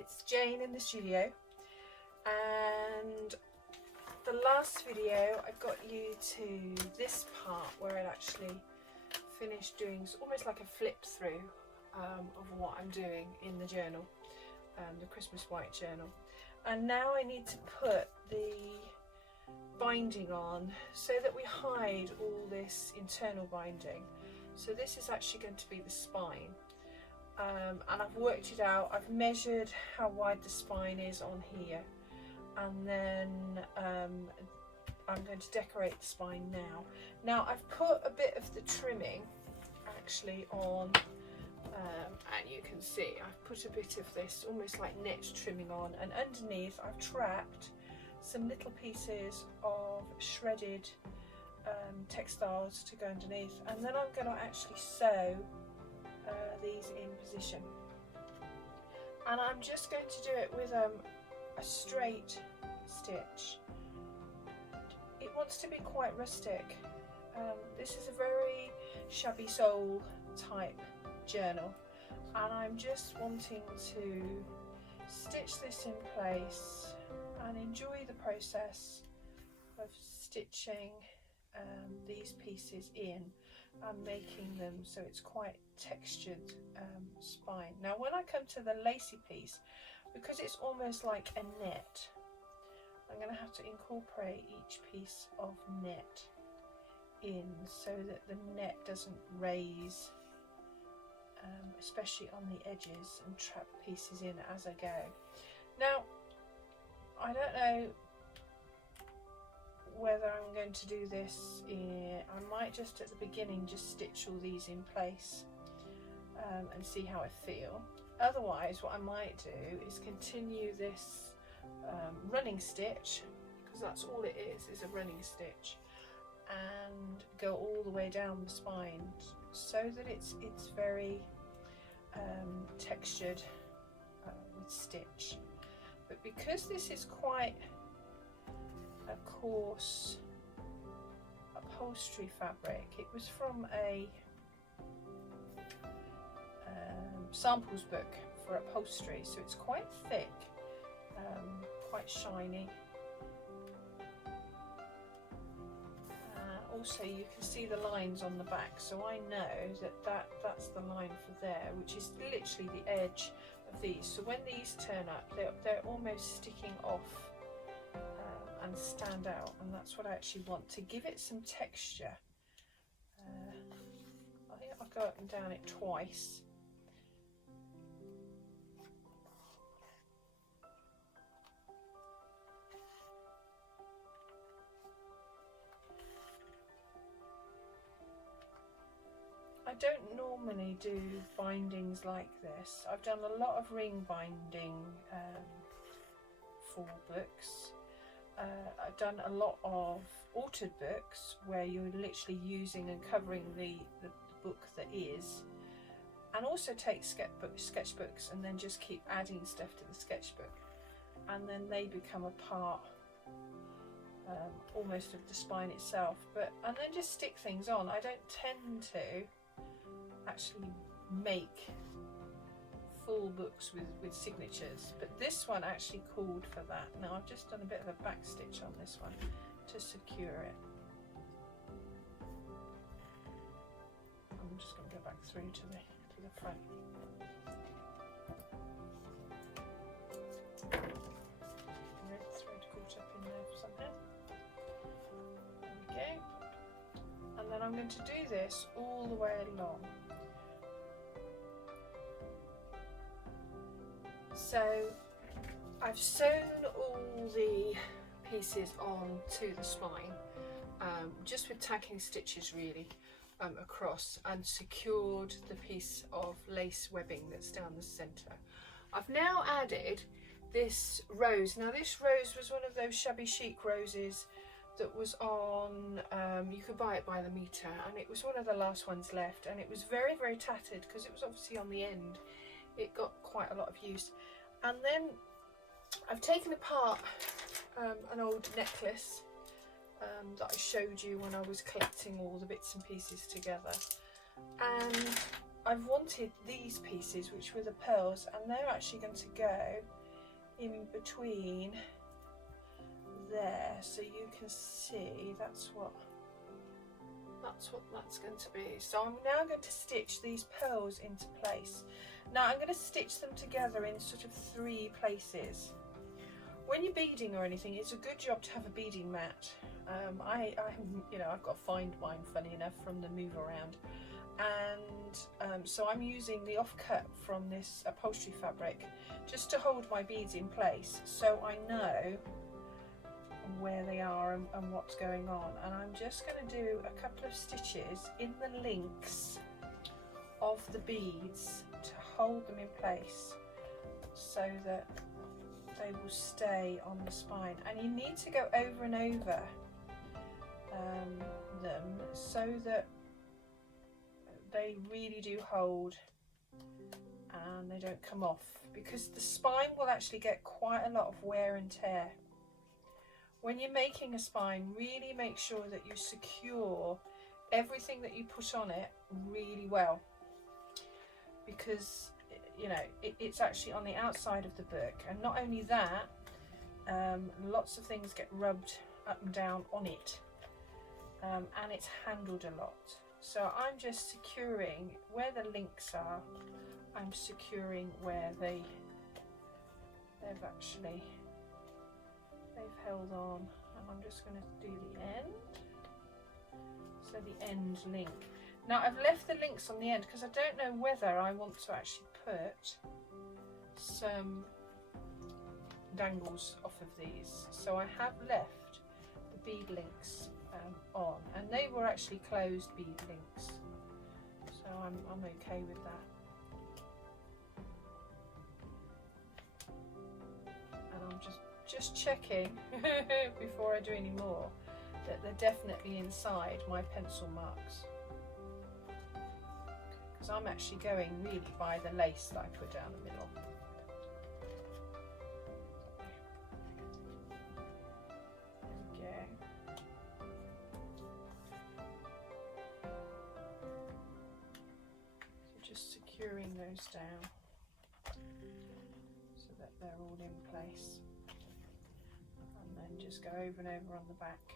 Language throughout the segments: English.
it's Jane in the studio, and the last video I got you to this part where I actually finished doing almost like a flip through of what I'm doing in the journal, the Christmas White journal, and now I need to put the binding on so that we hide all this internal binding. So this is actually going to be the spine. And I've worked it out. I've measured how wide the spine is on here, and then I'm going to decorate the spine now. Now I've put a bit of the trimming actually on, and you can see I've put a bit of this almost like net trimming on, and underneath I've trapped some little pieces of shredded textiles to go underneath, and then I'm going to actually sew these in position, and I'm just going to do it with a straight stitch. It wants to be quite rustic. This is a very shabby soul type journal, and I'm just wanting to stitch this in place and enjoy the process of stitching these pieces in and making them so it's quite textured spine. Now when I come to the lacy piece, because it's almost like a net, I'm going to have to incorporate each piece of net in so that the net doesn't raise, especially on the edges, and trap pieces in as I go. Now I don't know whether I'm going to do this I might just at the beginning just stitch all these in place and see how I feel. Otherwise what I might do is continue this running stitch, because that's all it is a running stitch, and go all the way down the spine so that it's very textured with stitch. But because this is quite a coarse upholstery fabric, it was from a samples book for upholstery, so it's quite thick, quite shiny. Also you can see the lines on the back, so I know that's the line for there, which is literally the edge of these. So when these turn up, they're almost sticking off and stand out, and that's what I actually want to give it some texture. I think I'll go up and down it twice. I don't normally do bindings like this. I've done a lot of ring binding for books. I've done a lot of altered books where you're literally using and covering the book that is, and also take sketchbooks and then just keep adding stuff to the sketchbook, and then they become a part almost of the spine itself. And then just stick things on. I don't tend to actually make full books with signatures, but this one actually called for that. Now I've just done a bit of a back stitch on this one to secure it. I'm just going to go back through to the front. Red thread caught up in there somehow. There we go. And then I'm going to do this all the way along. So I've sewn all the pieces on to the spine, just with tacking stitches really across, and secured the piece of lace webbing that's down the centre. I've now added this rose. Now this rose was one of those shabby chic roses that was on, you could buy it by the metre, and it was one of the last ones left, and it was very, very tattered because it was obviously on the end. It got quite a lot of use. And then I've taken apart an old necklace that I showed you when I was collecting all the bits and pieces together, and I've wanted these pieces, which were the pearls, and they're actually going to go in between there, so you can see that's what that's going to be. So I'm now going to stitch these pearls into place. Now I'm going to stitch them together in sort of 3 places. When you're beading or anything, it's a good job to have a beading mat. I've got to find mine, funny enough, from the move around, and so I'm using the offcut from this upholstery fabric just to hold my beads in place, so I know where they are and what's going on. And I'm just going to do a couple of stitches in the links of the beads to hold them in place so that they will stay on the spine. And you need to go over and over them so that they really do hold and they don't come off, because the spine will actually get quite a lot of wear and tear. When you're making a spine, really make sure that you secure everything that you put on it really well, because it's actually on the outside of the book. And not only that, lots of things get rubbed up and down on it, and it's handled a lot. So I'm just securing where the links are. I'm securing where they've held on, and I'm just going to do the end, so the end link. Now I've left the links on the end because I don't know whether I want to actually put some dangles off of these, so I have left the bead links on, and they were actually closed bead links, so I'm okay with that. And I'm just checking before I do any more that they're definitely inside my pencil marks, because I'm actually going really by the lace that I put down the middle. There we go. So just securing those down so that they're all in place. Just go over and over on the back.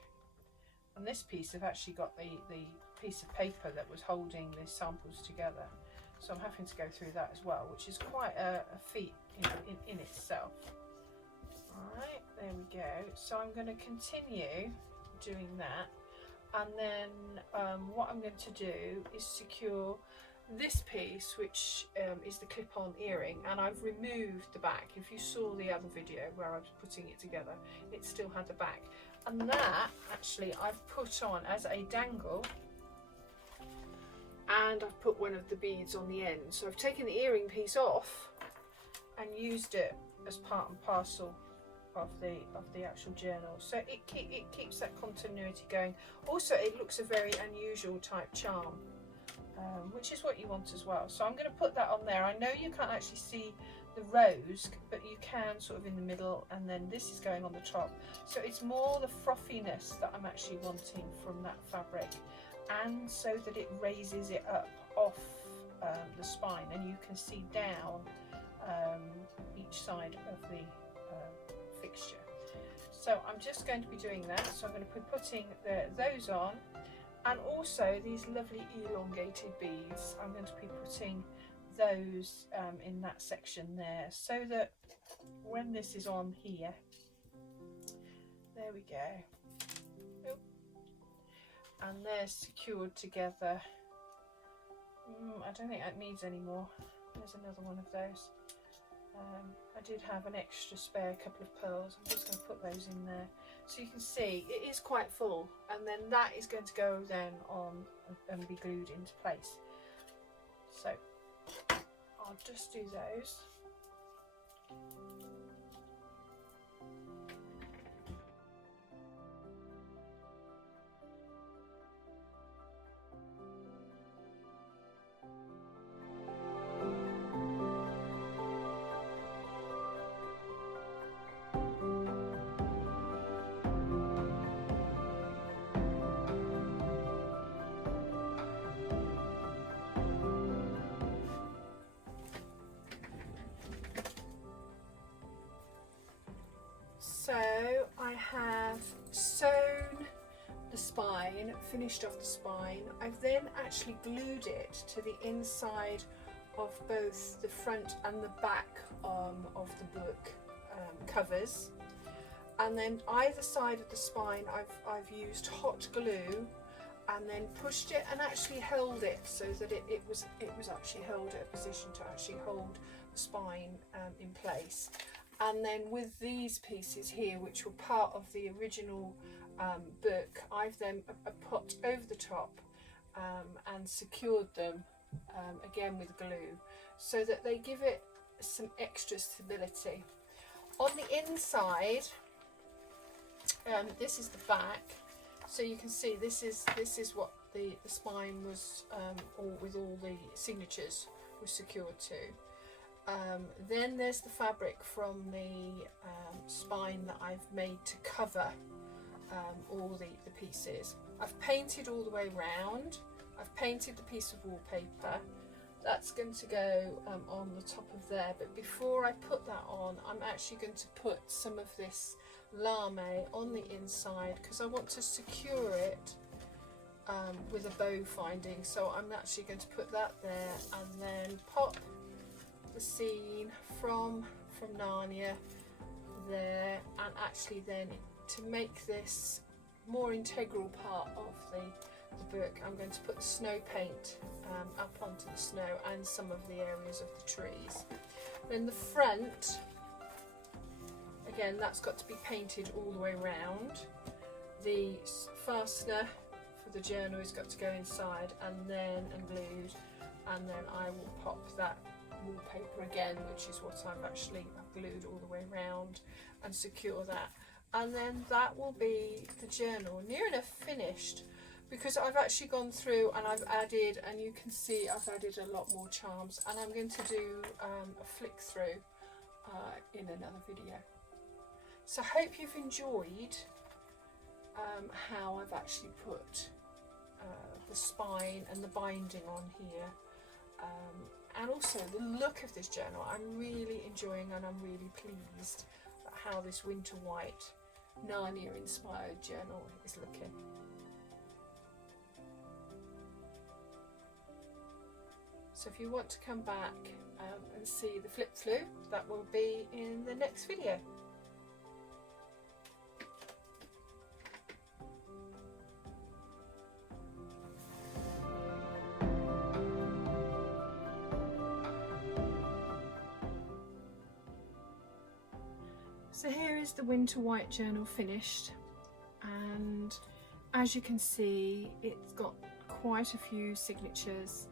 On this piece I've actually got the piece of paper that was holding the samples together, so I'm having to go through that as well, which is quite a feat in itself. Alright, there we go. So I'm going to continue doing that, and then what I'm going to do is secure this piece, which is the clip-on earring, and I've removed the back. If you saw the other video where I was putting it together, it still had the back, and that actually I've put on as a dangle, and I've put one of the beads on the end. So I've taken the earring piece off and used it as part and parcel of the actual journal, so it keeps that continuity going. Also, it looks a very unusual type charm, which is what you want as well. So I'm going to put that on there. I know you can't actually see the rose, but you can sort of in the middle, and then this is going on the top. So it's more the frothiness that I'm actually wanting from that fabric, and so that it raises it up off the spine, and you can see down each side of the fixture. So I'm just going to be doing that. So I'm going to be putting those on. And also these lovely elongated beads, I'm going to be putting those in that section there, so that when this is on here, there we go, oop, and they're secured together. I don't think that needs any more. There's another one of those. I did have an extra spare couple of pearls. I'm just going to put those in there. So you can see it is quite full, and then that is going to go then on and be glued into place. So I'll just do those. the spine, finished off the spine. I've then actually glued it to the inside of both the front and the back of the book covers, and then either side of the spine I've used hot glue and then pushed it and actually held it so that it was actually held at a position to actually hold the spine in place. And then with these pieces here, which were part of the original book, I've then put over the top and secured them again with glue, so that they give it some extra stability. On the inside, this is the back, so you can see this is what the spine was, with all the signatures was secured to. Then there's the fabric from the spine that I've made to cover all the pieces. I've painted all the way round. I've painted the piece of wallpaper. That's going to go on the top of there, but before I put that on, I'm actually going to put some of this lame on the inside, because I want to secure it with a bow finding. So I'm actually going to put that there, and then pop the scene from Narnia there, and actually then to make this more integral part of the book, I'm going to put the snow paint up onto the snow and some of the areas of the trees. Then the front, again, that's got to be painted all the way round. The fastener for the journal has got to go inside and glued, and then I will pop that wallpaper again, which is what I've glued all the way around, and secure that. And then that will be the journal, near enough finished, because I've actually gone through and I've added, and you can see I've added a lot more charms, and I'm going to do a flick through in another video. So I hope you've enjoyed how I've actually put the spine and the binding on here, and also the look of this journal. I'm really enjoying, and I'm really pleased at how this winter white Narnia inspired journal is looking. So if you want to come back and see the flip through, that will be in the next video. So here is the winter white journal finished, and as you can see, it's got quite a few signatures,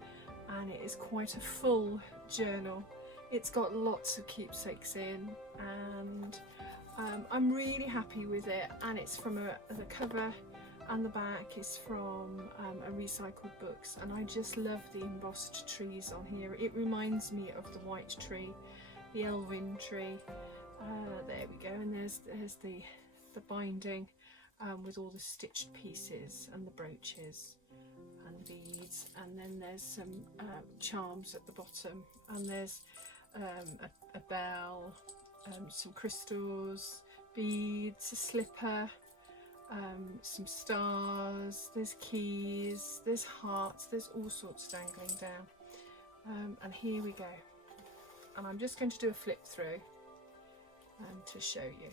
and it is quite a full journal. It's got lots of keepsakes in, and I'm really happy with it. And it's from the cover, and the back is from a recycled books, and I just love the embossed trees on here. It reminds me of the white tree, the elven tree. There we go, and there's the binding with all the stitched pieces and the brooches and beads, and then there's some charms at the bottom, and there's a bell, some crystals, beads, a slipper, some stars, there's keys, there's hearts, there's all sorts dangling down, and here we go. And I'm just going to do a flip through to show you.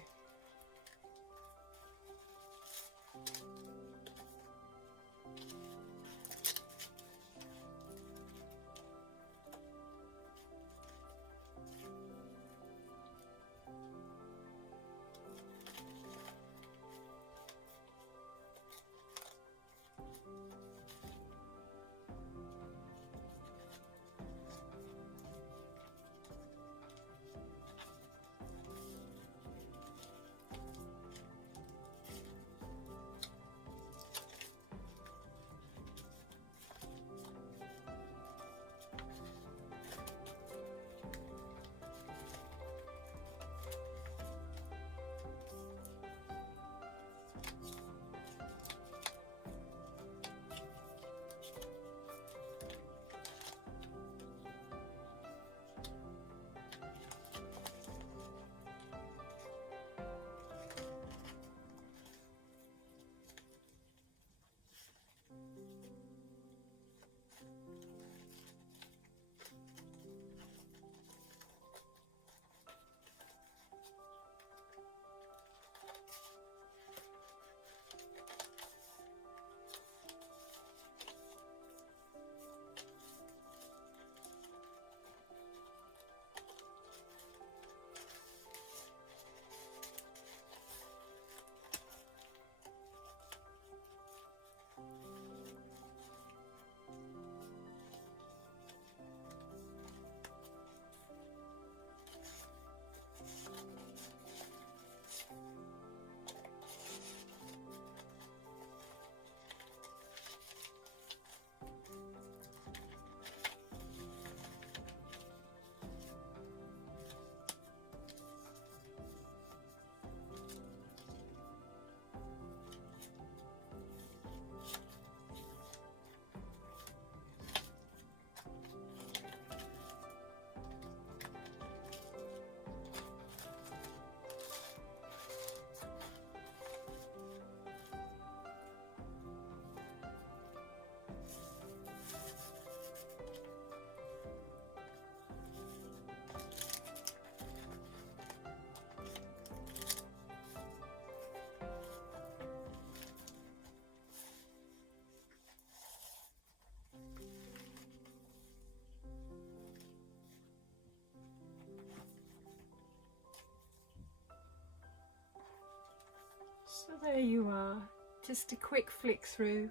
there you are, just a quick flick through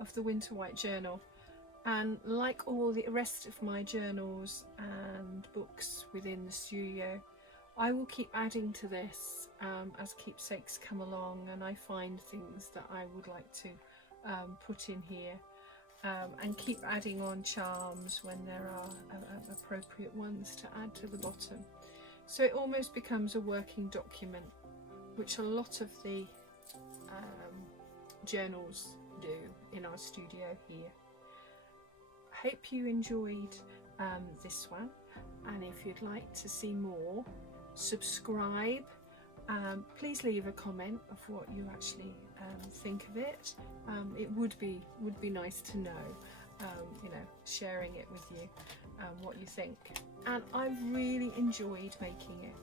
of the Winter White journal, and like all the rest of my journals and books within the studio, I will keep adding to this as keepsakes come along, and I find things that I would like to put in here, and keep adding on charms when there are appropriate ones to add to the bottom. So it almost becomes a working document, which a lot of the journals do in our studio here. I hope you enjoyed this one, and if you'd like to see more, subscribe. Please leave a comment of what you actually think of it. It would be nice to know, you know, sharing it with you, what you think. And I've really enjoyed making it,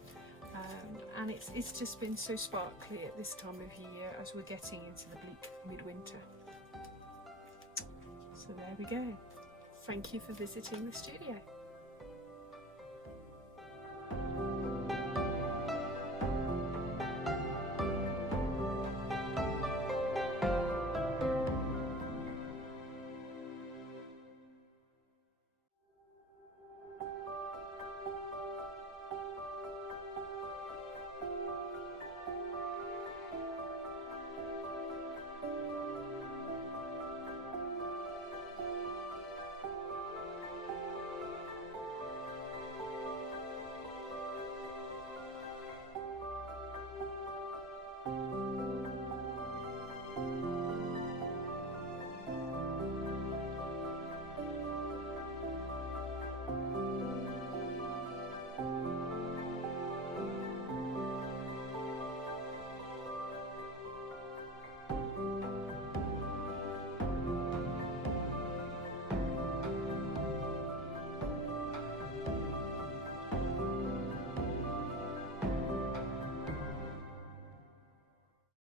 and it's just been so sparkly at this time of year as we're getting into the bleak midwinter. So there we go. Thank you for visiting the studio.